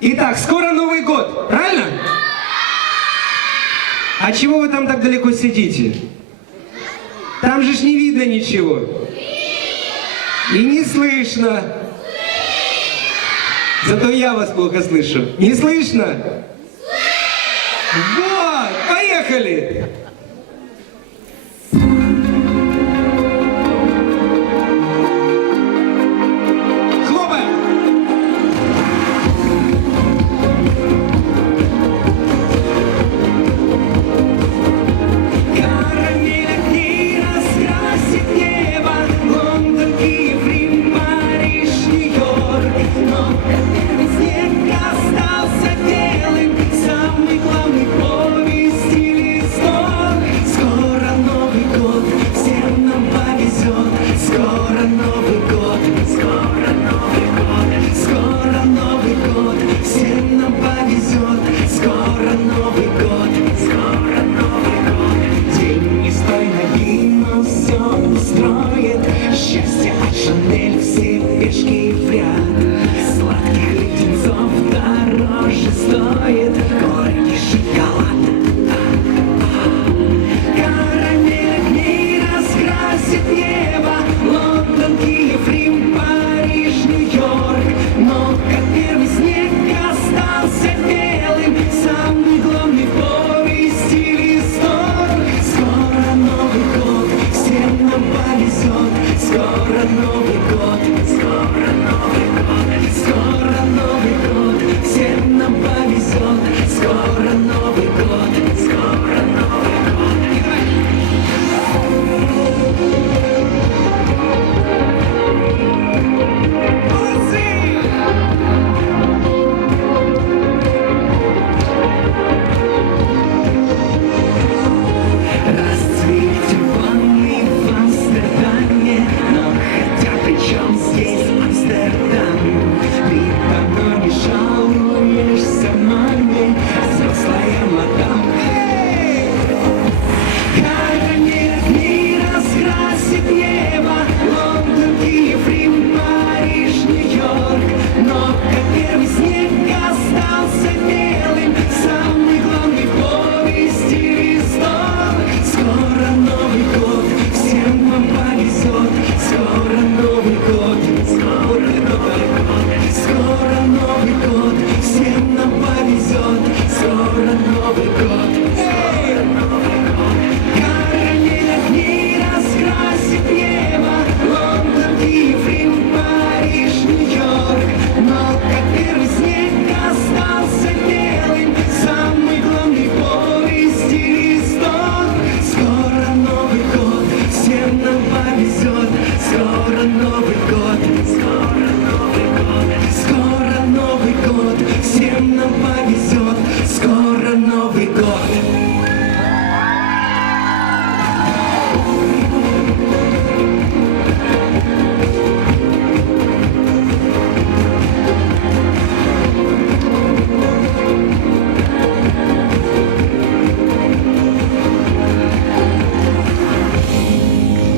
Итак, скоро Новый год, правильно? А чего вы там так далеко сидите? Там же ж не видно ничего. И не слышно. Зато я вас плохо слышу. Не слышно? Вот, поехали! Строит. Счастье от Шанель все пешки в ряд naman